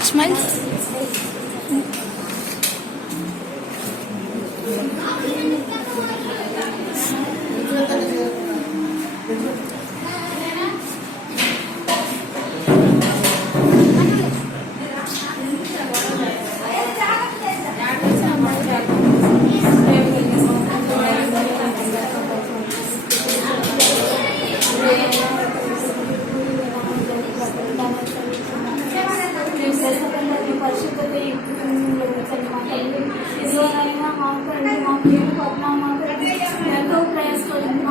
Smile. ఎంతో ప్రయాసపడుతుంది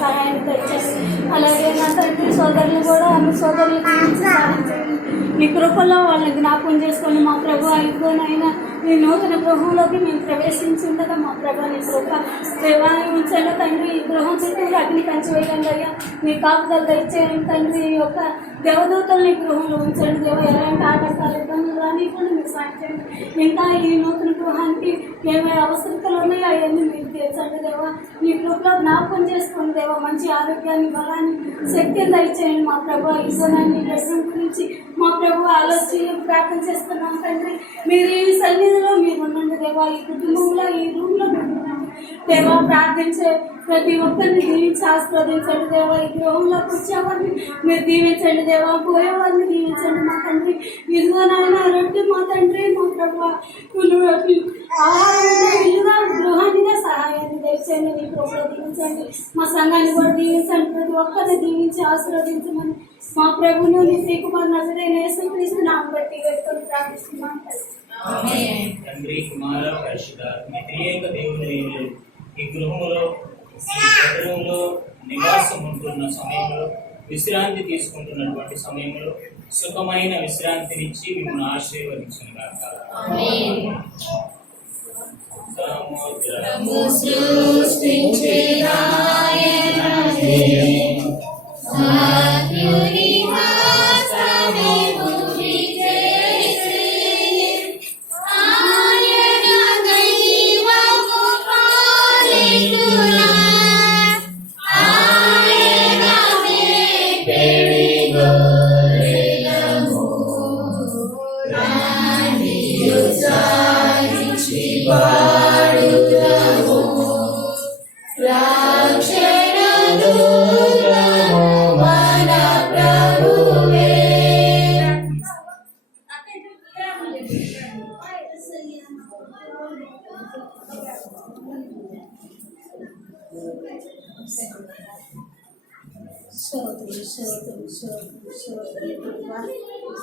సహాయాన్ని తెచ్చేసి అలాగే నా తండ్రి సోదరులు కూడా ఆమె సోదరులు మీ కృపలో వాళ్ళని జ్ఞాపకం చేసుకొని మా ప్రభు అయిపోయినైనా మీ నూతన గృహంలోకి మేము ప్రవేశించుండగా మా ప్రభు నీ కృప దేవాన్ని ఉంచండి తండ్రి. ఈ గృహం చుట్టూ అగ్ని కంచి వేయండి అయ్యా. మీ కాపుదల దయచేయండి తండ్రి. ఈ యొక్క దేవదూతల్ని గృహంలో ఉంచండి దేవ. ఎలాంటి ఆటంకాలు ఇబ్బందులు రానివ్వండి మీరు సాయం చేయండి. ఇంకా ఈ నూతన గృహానికి ఏమైనా అవసరతలు ఉన్నాయో అవన్నీ మీరు తీర్చండి దేవ. మీ కృపలో జ్ఞాపకం చేసుకోండి దేవ. మంచి ఆరోగ్యాన్ని బలాన్ని శక్తిని దయచేయండి మా ప్రభు. ఈ గుణాన్ని దర్శనం గురించి మా ప్రభు ఆలోచన ప్రార్థన చేస్తున్నాం తండ్రి. మీరు ఈ సన్నిధిలో మీరు ఉండండి దేవా. ఈ కుటుంబంలో ఈ రూమ్లో మీరు ఉండండి దేవా. ప్రార్థించే ప్రతి ఒక్కరిని దీవించి ఆస్వాదించండి దేవా. ఈ గృహంలోకి వచ్చేవారిని మీరు దీవించండి దేవా. పోయేవారిని దీవించండి మా తండ్రి. ఇదిగోనైనా రొట్టె మా తండ్రి మా ప్రభు ఇల్లుగా గృహానిగా సహాయాన్ని దయచేయండి. మీ కృపలో దీవించండి. మా సంఘాన్ని కూడా దీవించండి. ప్రతి ఒక్కరిని దీవించి ఆశీర్వదించమని మా ప్రభువును నీ శ్రీకుమార్ నజరేయుడైన యేసుక్రీస్తు నామమున బట్టి వేడుకొని ప్రార్థిస్తున్నాం తండ్రి కుమార పరిశుద్ధాత్మ త్రియేక దేవుని ఈ గృహంలో నివాసం ఉంటున్న సమయంలో విశ్రాంతి తీసుకుంటున్నటువంటి సమయంలో సుఖమైన విశ్రాంతినిచ్చి మిమ్మల్ని ఆశీర్వదించిన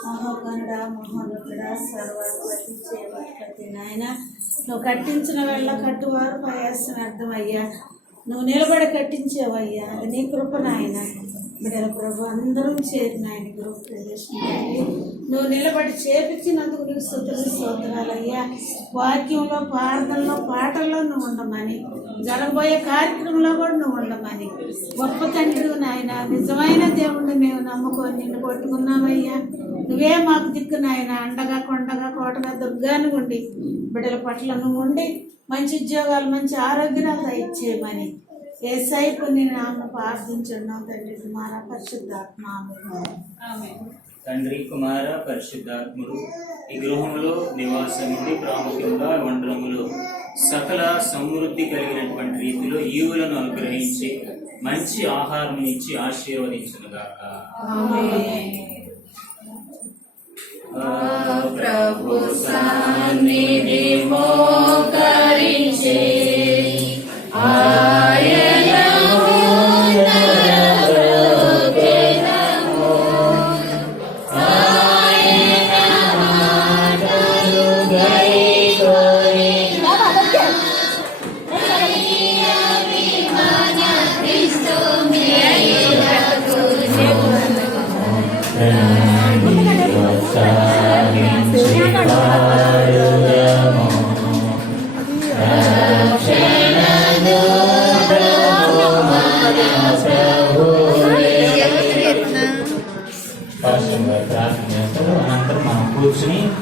మహోగణుడా మహోన్నతుడా సర్వత్వతి చేపట్టి నాయన నువ్వు కట్టించిన వెళ్ళ కట్టువారు ప్రయాసం అర్థమయ్యా. నువ్వు నిలబడి కట్టించేవయ్యా. అది నీ కృప నాయన. బిడ్డల ప్రభు అందరం చేరిన ఆయన గృహ ప్రదేశం నువ్వు నిలబడి చేపించినందుకు నీకు స్తోత్రాలయ్యా. వాక్యంలో ప్రార్థనలో పాటల్లో నువ్వు ఉండమని, జరగబోయే కార్యక్రమంలో కూడా నువ్వు ఉండమని గొప్ప తండ్రి నాయన. నిజమైన దేవుణ్ణి మేము నమ్ముకొని నిన్ను కొట్టుకున్నామయ్యా. నువ్వే మాకు దిక్కు నాయన. అండగా కొండగా కోటగా దుర్గాన్ని ఉండి బిడ్డల పట్ల నువ్వు ఉండి మంచి ఉద్యోగాలు మంచి ఆరోగ్యాలు దయచేయమని యేసయ్య నేను నామమున ప్రార్థించున్నాం తండ్రి కుమార పరిశుద్ధాత్మ ఆమేన్. తండ్రి కుమార పరిశుద్ధాత్ముడు ఈ గృహంలో నివాసముండి ప్రాముఖ్యంగా వంటరములో సకల సమృద్ధి కలిగినటువంటి రీతిలో ఈవులను అనుగ్రహించి మంచి ఆహారం ఇచ్చి ఆశీర్వదించునుగాక. ప్రభు సన్నిధి మోకరించే ఆయన బ్రోకెదము ఆయన మాటలు గైకొని అభిమాన క్రీస్తు మేలులకు